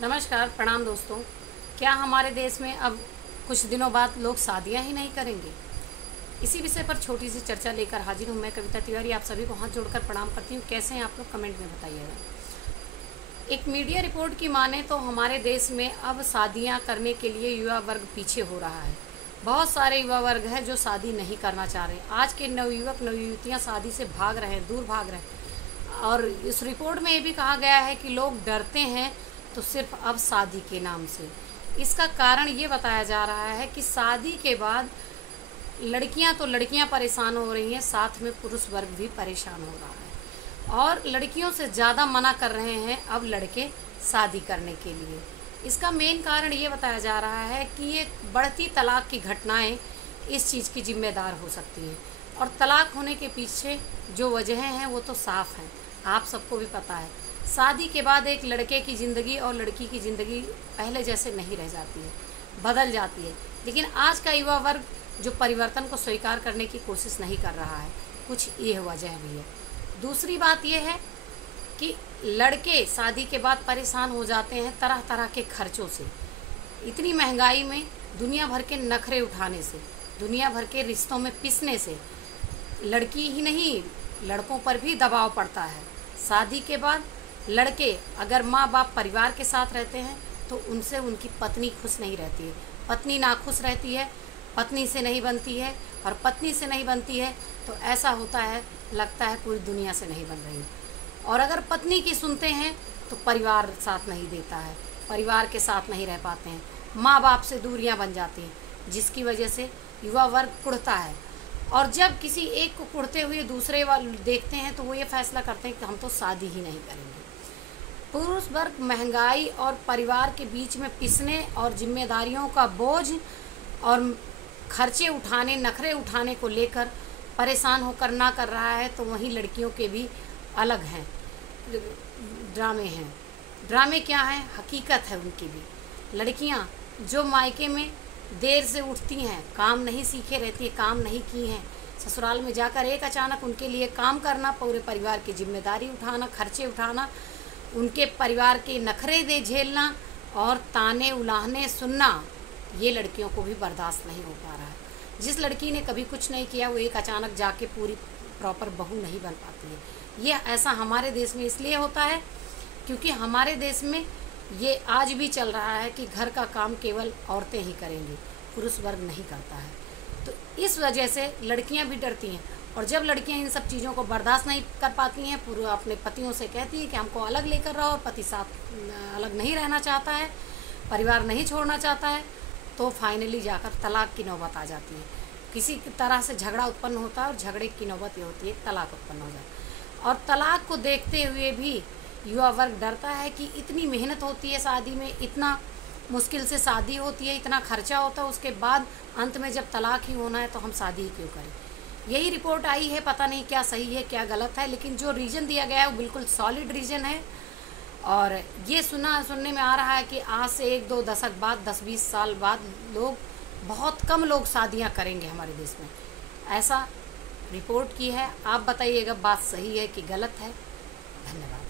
नमस्कार, प्रणाम दोस्तों। क्या हमारे देश में अब कुछ दिनों बाद लोग शादियां ही नहीं करेंगे? इसी विषय पर छोटी सी चर्चा लेकर हाजिर हूँ मैं, कविता तिवारी। आप सभी को हाथ जोड़कर प्रणाम करती हूँ। कैसे हैं आप लोग, कमेंट में बताइएगा। एक मीडिया रिपोर्ट की माने तो हमारे देश में अब शादियां करने के लिए युवा वर्ग पीछे हो रहा है। बहुत सारे युवा वर्ग है जो शादी नहीं करना चाह रहे। आज के नवयुवक नवयुवतियाँ शादी से भाग रहे हैं, दूर भाग रहे हैं। और इस रिपोर्ट में ये भी कहा गया है कि लोग डरते हैं तो सिर्फ अब शादी के नाम से। इसका कारण ये बताया जा रहा है कि शादी के बाद लड़कियां परेशान हो रही हैं, साथ में पुरुष वर्ग भी परेशान हो रहा है और लड़कियों से ज़्यादा मना कर रहे हैं अब लड़के शादी करने के लिए। इसका मेन कारण ये बताया जा रहा है कि ये बढ़ती तलाक की घटनाएं इस चीज़ की जिम्मेदार हो सकती हैं। और तलाक होने के पीछे जो वजहें हैं वो तो साफ हैं, आप सबको भी पता है। शादी के बाद एक लड़के की ज़िंदगी और लड़की की ज़िंदगी पहले जैसे नहीं रह जाती है, बदल जाती है। लेकिन आज का युवा वर्ग जो परिवर्तन को स्वीकार करने की कोशिश नहीं कर रहा है, कुछ ये वजह भी है। दूसरी बात यह है कि लड़के शादी के बाद परेशान हो जाते हैं तरह तरह के खर्चों से। इतनी महंगाई में दुनिया भर के नखरे उठाने से, दुनिया भर के रिश्तों में पिसने से लड़की ही नहीं, लड़कों पर भी दबाव पड़ता है। शादी के बाद लड़के अगर माँ बाप परिवार के साथ रहते हैं तो उनसे उनकी पत्नी खुश नहीं रहती है, पत्नी नाखुश रहती है, पत्नी से नहीं बनती है। और पत्नी से नहीं बनती है तो ऐसा होता है, लगता है पूरी दुनिया से नहीं बन रही। और अगर पत्नी की सुनते हैं तो परिवार साथ नहीं देता है, परिवार के साथ नहीं रह पाते हैं, माँ बाप से दूरियां बन जाती हैं, जिसकी वजह से युवा वर्ग कुढ़ता है। और जब किसी एक को कुढ़ते हुए दूसरे वाले देखते हैं तो वो ये फैसला करते हैं कि हम तो शादी ही नहीं करेंगे। पुरुष वर्ग महंगाई और परिवार के बीच में पिसने और जिम्मेदारियों का बोझ और खर्चे उठाने, नखरे उठाने को लेकर परेशान होकर ना कर रहा है, तो वहीं लड़कियों के भी अलग हैं ड्रामे हैं। ड्रामे क्या हैं, हकीकत है उनकी भी। लड़कियां जो मायके में देर से उठती हैं, काम नहीं सीखे रहती है, काम नहीं की हैं, ससुराल में जाकर एक अचानक उनके लिए काम करना, पूरे परिवार की जिम्मेदारी उठाना, खर्चे उठाना, उनके परिवार के नखरे दे झेलना और ताने उलाहने सुनना, ये लड़कियों को भी बर्दाश्त नहीं हो पा रहा है। जिस लड़की ने कभी कुछ नहीं किया वो एक अचानक जाके पूरी प्रॉपर बहू नहीं बन पाती है। ये ऐसा हमारे देश में इसलिए होता है क्योंकि हमारे देश में ये आज भी चल रहा है कि घर का काम केवल औरतें ही करेंगी, पुरुष वर्ग नहीं करता है। तो इस वजह से लड़कियां भी डरती हैं। और जब लड़कियां इन सब चीज़ों को बर्दाश्त नहीं कर पाती हैं, पूरा अपने पतियों से कहती हैं कि हमको अलग लेकर रहो, और पति साथ अलग नहीं रहना चाहता है, परिवार नहीं छोड़ना चाहता है, तो फाइनली जाकर तलाक की नौबत आ जाती है। किसी तरह से झगड़ा उत्पन्न होता है और झगड़े की नौबत ये होती है तलाक उत्पन्न हो जाए। और तलाक को देखते हुए भी युवा वर्ग डरता है कि इतनी मेहनत होती है शादी में, इतना मुश्किल से शादी होती है, इतना खर्चा होता है, उसके बाद अंत में जब तलाक ही होना है तो हम शादी ही क्यों करें। यही रिपोर्ट आई है, पता नहीं क्या सही है क्या गलत है, लेकिन जो रीज़न दिया गया है वो बिल्कुल सॉलिड रीज़न है। और ये सुनने में आ रहा है कि आज से 1-2 दशक बाद, 10-20 साल बाद बहुत कम लोग शादियां करेंगे हमारे देश में, ऐसा रिपोर्ट की है। आप बताइएगा बात सही है कि गलत है। धन्यवाद।